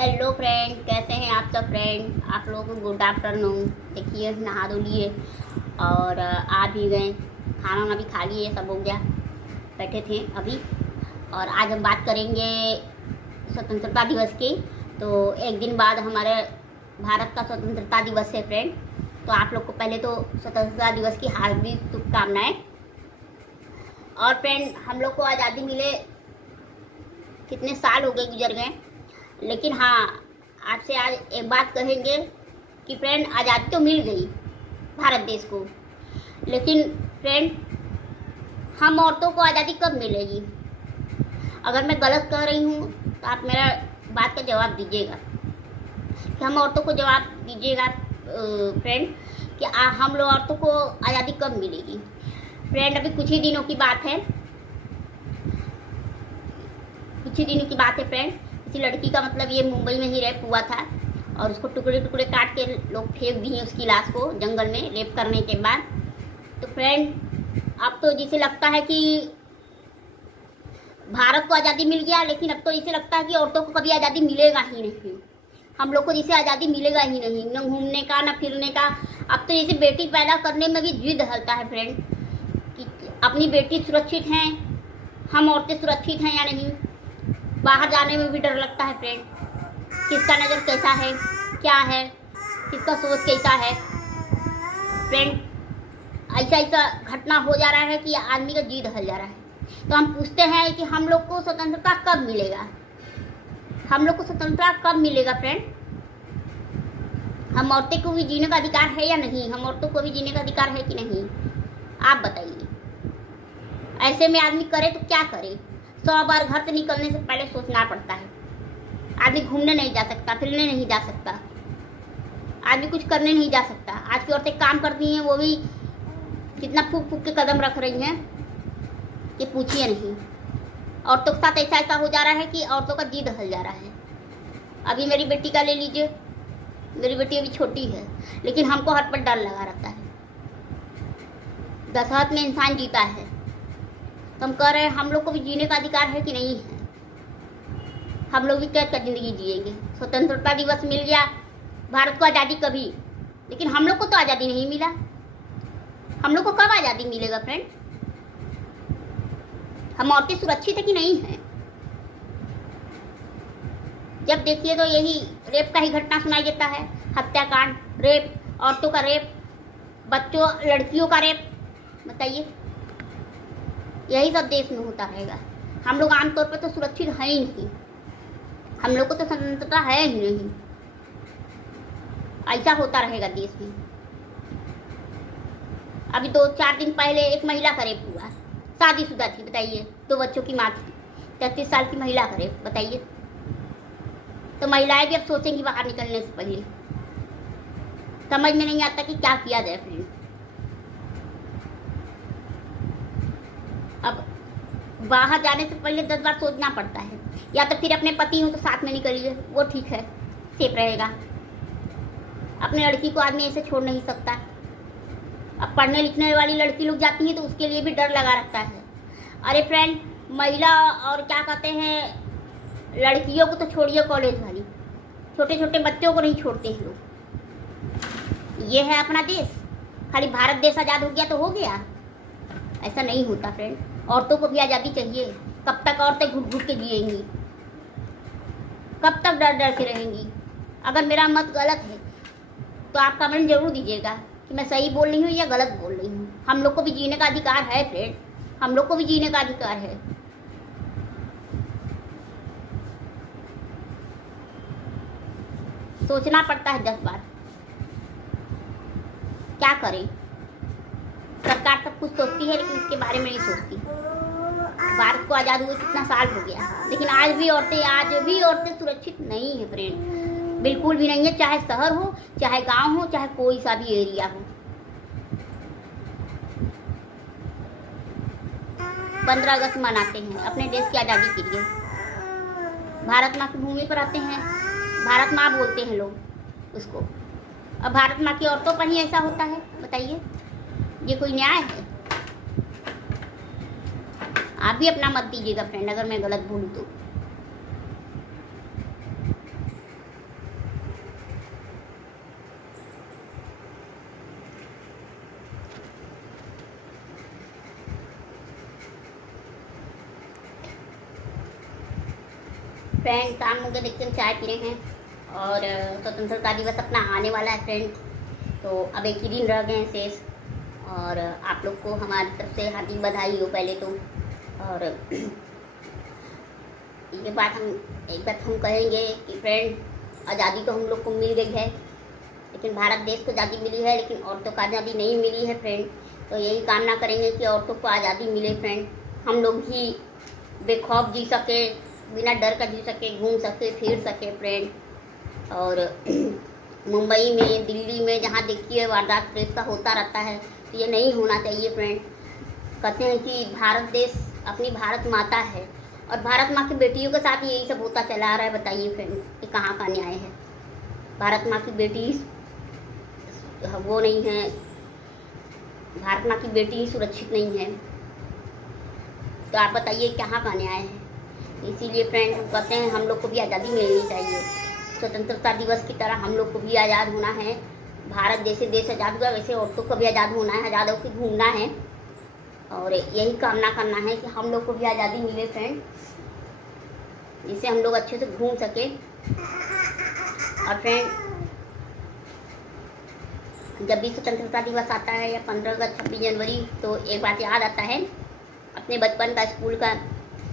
Hello friend, कैसे हैं आप सब फ्रेंड। आप लोगों को गुड आफ्टरनून। देखिए नहा धो लिए और आ भी गए, खाना वाना भी खा लिए, सब हो गया, बैठे थे अभी। और आज हम बात करेंगे स्वतंत्रता दिवस की। तो एक दिन बाद हमारे भारत का स्वतंत्रता दिवस है फ्रेंड। तो आप लोग को पहले तो स्वतंत्रता दिवस की हार्दिक शुभकामनाएं। और फ्रेंड, हम लोग को आज़ादी मिले कितने साल हो गए, गुजर गए, लेकिन हाँ, आपसे आज एक बात कहेंगे कि फ्रेंड, आज़ादी तो मिल गई भारत देश को, लेकिन फ्रेंड हम औरतों को आज़ादी कब मिलेगी। अगर मैं गलत कह रही हूँ तो आप मेरा बात का जवाब दीजिएगा, कि हम औरतों को जवाब दीजिएगा फ्रेंड, कि हम लोग औरतों को आज़ादी कब मिलेगी। फ्रेंड, अभी कुछ ही दिनों की बात है, फ्रेंड। किसी लड़की का मतलब ये मुंबई में ही रेप हुआ था और उसको टुकड़े टुकड़े काट के लोग फेंक दिए उसकी लाश को जंगल में रेप करने के बाद। तो फ्रेंड, अब तो जिसे लगता है कि भारत को आज़ादी मिल गया, लेकिन अब तो इसे लगता है कि औरतों को कभी आज़ादी मिलेगा ही नहीं। हम लोग को जिसे आज़ादी मिलेगा ही नहीं, न घूमने का न फिरने का। अब तो जैसे बेटी पैदा करने में भी जिद हलता है फ्रेंड, कि अपनी बेटी सुरक्षित हैं, हम औरतें सुरक्षित हैं या नहीं। बाहर जाने में भी डर लगता है फ्रेंड, किसका नज़र कैसा है, क्या है, किसका सोच कैसा है। फ्रेंड, ऐसा घटना हो जा रहा है कि आदमी का जी दहल जा रहा है। तो हम पूछते हैं कि हम लोग को स्वतंत्रता कब मिलेगा, हम लोग को स्वतंत्रता कब मिलेगा फ्रेंड। हम औरतें को भी जीने का अधिकार है या नहीं, हम औरतों को भी जीने का अधिकार है कि नहीं, आप बताइए। ऐसे में आदमी करे तो क्या करे। 100 बार घर से निकलने से पहले सोचना पड़ता है। आदमी घूमने नहीं जा सकता, फिरने नहीं जा सकता, आदमी कुछ करने नहीं जा सकता। आज की औरतें काम करती हैं, वो भी कितना फूक फूक के कदम रख रही हैं कि पूछिए नहीं। औरतों के साथ ऐसा हो जा रहा है कि औरतों का जी दहल जा रहा है। अभी मेरी बेटी का ले लीजिए, मेरी बेटी अभी छोटी है, लेकिन हमको हर पर डर लगा रहता है। दशहत में इंसान जीता है, तो हम कह रहे हैं हम लोग को भी जीने का अधिकार है कि नहीं है। हम लोग भी कैद कर जिंदगी जिएंगे। स्वतंत्रता दिवस मिल गया भारत को आज़ादी कभी, लेकिन हम लोग को तो आज़ादी नहीं मिला। हम लोग को कब आज़ादी मिलेगा फ्रेंड। हम औरतें सुरक्षित है कि नहीं है। जब देखिए तो यही रेप का ही घटना सुनाई देता है, हत्याकांड, रेप, औरतों का रेप, बच्चों लड़कियों का रेप। बताइए, यही सब देश में होता रहेगा। हम लोग आमतौर पर तो सुरक्षित हैं ही नहीं, हम लोग को तो स्वतंत्रता है ही नहीं। ऐसा होता रहेगा देश में। अभी 2-4 दिन पहले एक महिला का रेप हुआ, शादीशुदा थी, बताइए, 2 बच्चों की माँ थी, 33 साल की महिला का रेप, बताइए। तो महिलाएं भी अब सोचेंगी बाहर निकलने से पहले। समझ में नहीं आता कि क्या किया जाए फ्रेंड। अब बाहर जाने से पहले 10 बार सोचना पड़ता है। या तो फिर अपने पति हो तो साथ में निकलिए, वो ठीक है, सेफ रहेगा। अपनी लड़की को आदमी ऐसे छोड़ नहीं सकता। अब पढ़ने लिखने वाली लड़की लोग जाती हैं तो उसके लिए भी डर लगा रहता है। अरे फ्रेंड, महिला और क्या कहते हैं, लड़कियों को तो छोड़िए, कॉलेज वाली, छोटे छोटे बच्चों को नहीं छोड़ते हैं लोग। ये है अपना देश। खाली भारत देश आज़ाद हो गया तो हो गया, ऐसा नहीं होता फ्रेंड। औरतों को भी आज़ादी चाहिए। कब तक औरतें घुट घुट के जिएंगी, कब तक डर डर के रहेंगी। अगर मेरा मत गलत है तो आप कमेंट जरूर दीजिएगा कि मैं सही बोल रही हूँ या गलत बोल रही हूँ। हम लोग को भी जीने का अधिकार है फ्रेंड, हम लोग को भी जीने का अधिकार है। सोचना पड़ता है 10 बार, क्या करें। सरकार सब कुछ सोचती है लेकिन इसके बारे में नहीं सोचती। भारत को आज़ाद हुए कितना साल हो गया, लेकिन आज भी औरतें सुरक्षित नहीं है फ्रेंड, बिल्कुल भी नहीं है। चाहे शहर हो, चाहे गांव हो, चाहे कोई सा भी एरिया हो। 15 अगस्त मनाते हैं अपने देश की आज़ादी के लिए। भारत माँ की भूमि पर आते हैं, भारत माँ बोलते हैं लोग उसको। अब भारत माँ की औरतों पर ही ऐसा होता है, बताइए, ये कोई न्याय है। आप भी अपना मत दीजिएगा फ्रेंड, अगर मैं गलत बोलूँ तो। फ्रेंड काम हो गया, देखते हैं चाय पी रहे हैं। और स्वतंत्रता दिवस अपना आने वाला है फ्रेंड, तो अब एक ही दिन रह गए हैं शेष। और आप लोग को हमारी तरफ से हार्दिक बधाई हो पहले तो। और ये बात हम कहेंगे कि फ्रेंड, आज़ादी तो हम लोग को मिल गई है, लेकिन भारत देश को आज़ादी मिली है, लेकिन औरतों को आज़ादी नहीं मिली है फ्रेंड। तो यही कामना करेंगे कि औरतों को आज़ादी मिले फ्रेंड, हम लोग भी बेखौफ जी सके, बिना डर का जी सके, घूम सके, फिर सके फ्रेंड। और मुंबई में, दिल्ली में जहाँ देखिए वारदात प्रेस का होता रहता है, तो ये नहीं होना चाहिए फ्रेंड। कहते हैं कि भारत देश अपनी भारत माता है, और भारत माँ की बेटियों के साथ यही सब होता चला आ रहा है। बताइए फ्रेंड, ये कहाँ का न्याय है? भारत माँ की बेटी वो नहीं है, भारत माँ की बेटी सुरक्षित नहीं है, तो आप बताइए कहाँ का न्याय है? इसीलिए फ्रेंड हम कहते हैं हम लोग को भी आज़ादी मिलनी चाहिए। स्वतंत्रता दिवस की तरह हम लोग को भी आज़ाद होना है। भारत जैसे देश आज़ाद हुआ, वैसे औरतों को भी आज़ाद होना है, आज़ाद होकर घूमना है, और यही कामना करना है कि हम लोग को भी आज़ादी मिले फ्रेंड, जिससे हम लोग अच्छे से घूम सके। और फ्रेंड, जब भी स्वतंत्रता दिवस आता है, या 15 अगस्त, 26 जनवरी, तो एक बात याद आता है अपने बचपन का, स्कूल का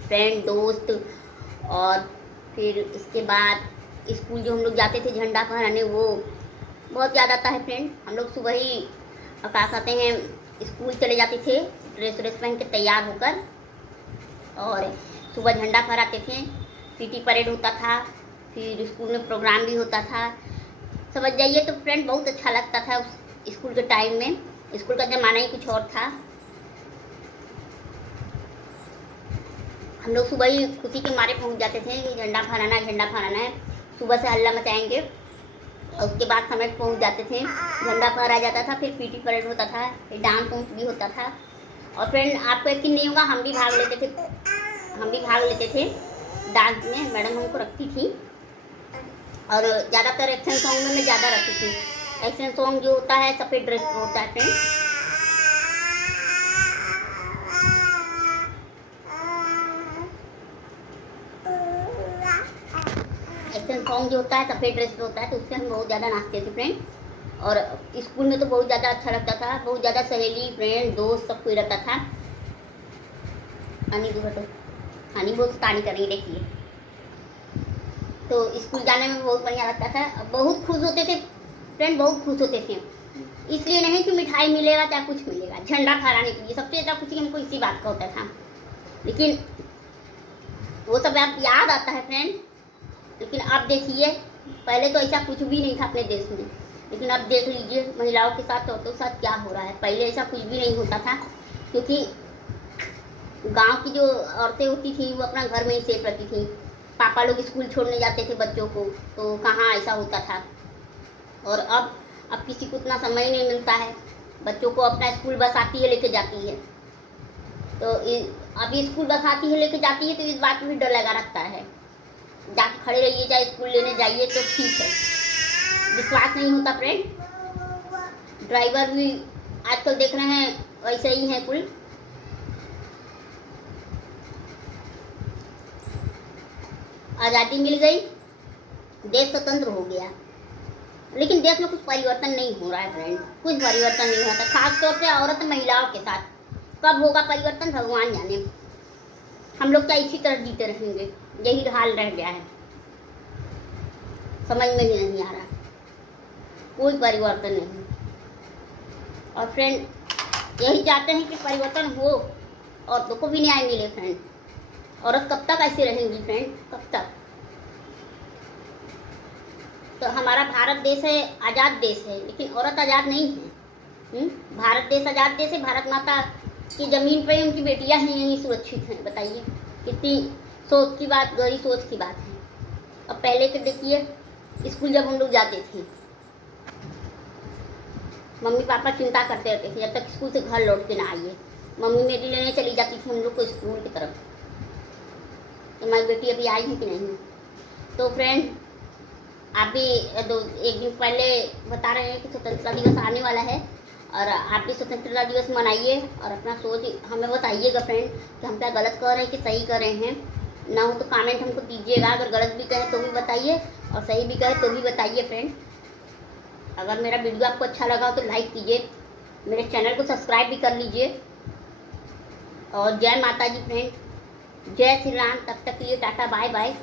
फ्रेंड, दोस्त। और फिर इसके बाद स्कूल जो हम लोग जाते थे झंडा फहराने, वो बहुत याद आता है फ्रेंड। हम लोग सुबह ही क्या कहते हैं, स्कूल चले जाते थे ड्रेस व्रेस पहन के तैयार होकर, और सुबह झंडा फहराते थे। पीटी परेड होता था, फिर स्कूल में प्रोग्राम भी होता था, समझ जाइए। तो फ्रेंड बहुत अच्छा लगता था उस स्कूल के टाइम में। स्कूल का ज़माना ही कुछ और था। हम लोग सुबह ही खुशी के मारे पहुंच जाते थे कि झंडा फहराना है, झंडा फहराना है। सुबह से हल्ला मचाएंगे, और उसके बाद समय पहुंच जाते थे, झंडा फहराया जाता था, फिर पीटी परेड होता था, फिर डांस वांस भी होता था। और फ्रेंड, आपको यकीन नहीं होगा, हम भी भाग लेते थे डांस में। मैडम हमको रखती थी, और ज़्यादातर एक्शन सॉन्ग में मैं ज़्यादा रखती थी। एक्शन सॉन्ग जो होता है सफ़ेद ड्रेस में होता है फ्रेंड। एक्शन सॉन्ग जो होता है सफ़ेद ड्रेस में होता है, तो उससे हम बहुत ज़्यादा नाचते थे फ्रेंड। और स्कूल में तो बहुत ज़्यादा अच्छा लगता था, बहुत ज़्यादा सहेली, फ्रेंड, दोस्त सब कोई रहता था। हानि बहुत तानी करेंगे, देखिए। तो स्कूल जाने में बहुत बढ़िया लगता था, बहुत खुश होते थे फ्रेंड, बहुत खुश होते थे। इसलिए नहीं कि मिठाई मिलेगा चाहे कुछ मिलेगा, झंडा फहराने के लिए सबसे ज़्यादा खुशी हमको इसी बात का होता था। लेकिन वो सब आप याद आता है फ्रेंड। लेकिन अब देखिए, पहले तो ऐसा कुछ भी नहीं था अपने देश में, लेकिन अब देख लीजिए महिलाओं के साथ, औरतों के साथ क्या हो रहा है। पहले ऐसा कुछ भी नहीं होता था, क्योंकि गांव की जो औरतें होती थी वो अपना घर में ही सेफ रहती थी। पापा लोग स्कूल छोड़ने जाते थे बच्चों को, तो कहाँ ऐसा होता था। और अब किसी को उतना समय नहीं मिलता है, बच्चों को अपना स्कूल बस आती है लेके जाती है। तो अभी स्कूल बस आती है लेके जाती है, तो इस बात में भी डर लगा रखता है। जाके खड़े रहिए, चाहे स्कूल लेने जाइए तो ठीक है, विश्वास नहीं होता फ्रेंड। ड्राइवर भी आजकल देख रहे हैं वैसे ही हैं कुल। आज़ादी मिल गई, देश स्वतंत्र हो गया, लेकिन देश में कुछ परिवर्तन नहीं हो रहा है फ्रेंड, कुछ परिवर्तन नहीं होता, खासतौर से औरत महिलाओं के साथ। कब होगा परिवर्तन भगवान जाने। हम लोग क्या इसी तरह जीते रहेंगे? यही हाल रह गया है, समझ में ही नहीं आ रहा, कोई परिवर्तन नहीं। और फ्रेंड यही चाहते हैं कि परिवर्तन हो, औरतों को भी न्याय मिले फ्रेंड। औरत कब तक ऐसे रहेंगी फ्रेंड, कब तक? तो हमारा भारत देश है, आज़ाद देश है, लेकिन औरत आज़ाद नहीं है। भारत देश आज़ाद देश है, भारत माता की ज़मीन पर उनकी बेटियां हैं, यहीं सुरक्षित हैं। बताइए कितनी सोच की बात, गहरी सोच की बात है। अब पहले के देखिए, स्कूल जब हम लोग जाते थे, मम्मी पापा चिंता करते रहते थे जब तक स्कूल से घर लौट के ना आइए। मम्मी मेरी लेने चली जाती थी हम लोग को स्कूल की तरफ, तो हमारी बेटी अभी आई है कि नहीं। तो फ्रेंड, आप भी एक दिन पहले बता रहे हैं कि स्वतंत्रता दिवस आने वाला है, और आप भी स्वतंत्रता दिवस मनाइए, और अपना सोच हमें बताइएगा फ्रेंड कि हम क्या गलत कर रहे हैं कि सही कर रहे हैं। ना हो तो कमेंट हमको दीजिएगा। अगर गलत भी कहें तो भी बताइए और सही भी कहे तो भी बताइए फ्रेंड। अगर मेरा वीडियो आपको अच्छा लगा हो तो लाइक कीजिए, मेरे चैनल को सब्सक्राइब भी कर लीजिए। और जय माता जी फ्रेंड, जय श्री राम। तब तक के लिए टाटा बाय बाय।